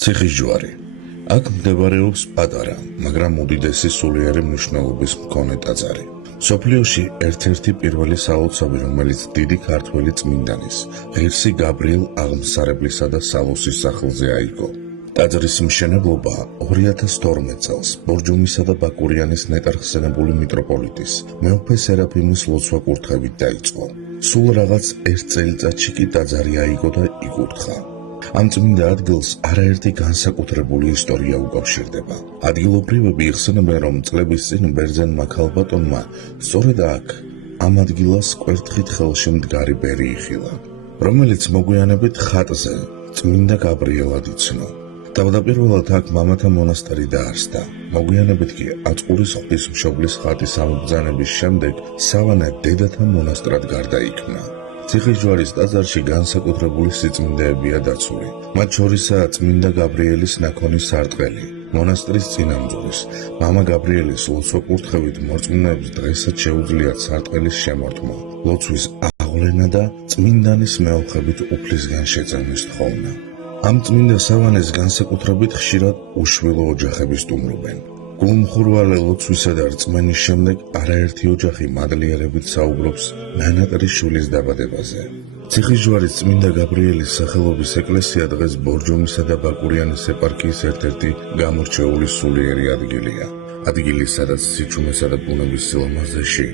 ციხის ჯვარი. აქ მდებარეობს პატარა, მაგრამ უდიდესი სულიერი მნიშვნელობის მქონე ტაძარი. მსოფლიოში ერთ-ერთი პირველი სალოცავი, რომელიც დიდი ქართველი წმინდანის, ღირსი გაბრიელ აღმსარებლისა და სალოსის სახელზე აიგო. ტაძრის მშენებლობა 2012 წელს ბორჯომისა და ბაკურიანის ნეტარხსენებული მიტროპოლიტის მეუფე სერაფიმის ლოცვა-კურთხევით დაიწყო. სულ რაღაც ერთ წელიწადში კი ტაძარი აიგო და იკურთხა. ამ წმინდა ადგილს არაერთი განსაკუთრებული ისტორია უკავშირდება. ადგილობრივები იხსენებენ, რომ წლების წინ ბერძენმა ქალბატონმა სწორედ აქ, ამ ადგილას კვერთხით ხელში მდგარი ბერი იხილა, რომელიც მოგვიანებით ხატზე წმინდა გაბრიელად იცნო. თავდაპირველად აქ მამათა მონასტერი დაარსდა. მოგვიანებით კი აწყურის ღვთისმშობლის ხატის ამობრძანების შემდეგ სავანე დედათა მონასტრად გარდაიქმნა. ციხის ჯვარის ტაძარში განსაკუთრებული სიწმინდეებია დაცული. მათ შორისაა წმინდა გაბრიელის ნაქონი სარტყელი, მონასტრის წინამძღვრის, მამა გაბრიელის ლოცვა-კურთხევით მორწმუნეებს დღესაც შეუძლიათ სარტყელის შემორტყმა, ლოცვის აღვლენა და წმინდანის მეოხებით უფლისგან შეწევნის თხოვნა. ამ წმინდა სავანეს განსაკუთრებით ხშირად უშვილო ოჯახები სტუმრობენ. გულმხურვალე ლოცვისა და რწმენის შემდეგ არაერთი ოჯახი მადლიერებით საუბრობს ნანატრის შვილის დაბადებაზე. ციხის ჯვარის წმინდა გაბრიელის სახელობის ეკლესია დღეს ბორჯომისა და ბაკურიანის ეპარქიის ერთ-ერთი გამორჩეული სულიერი ადგილია. ადგილი, სადაც სიჩუმესა და ბუნების სილამაზეში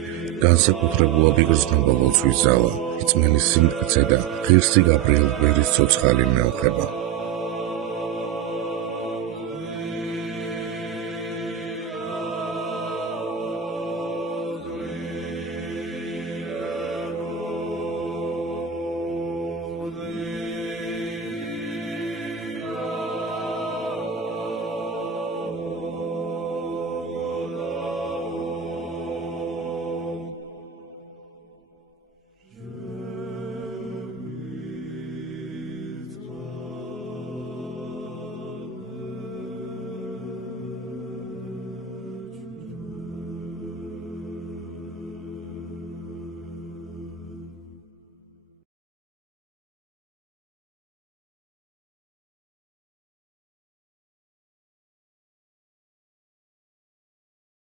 განსაკუთრებულად იგრძნობა ლოცვის ზალა, რწმენის სიმტკიცე და ღირსი გაბრიელ ბერის ცოცხალი მეოხება.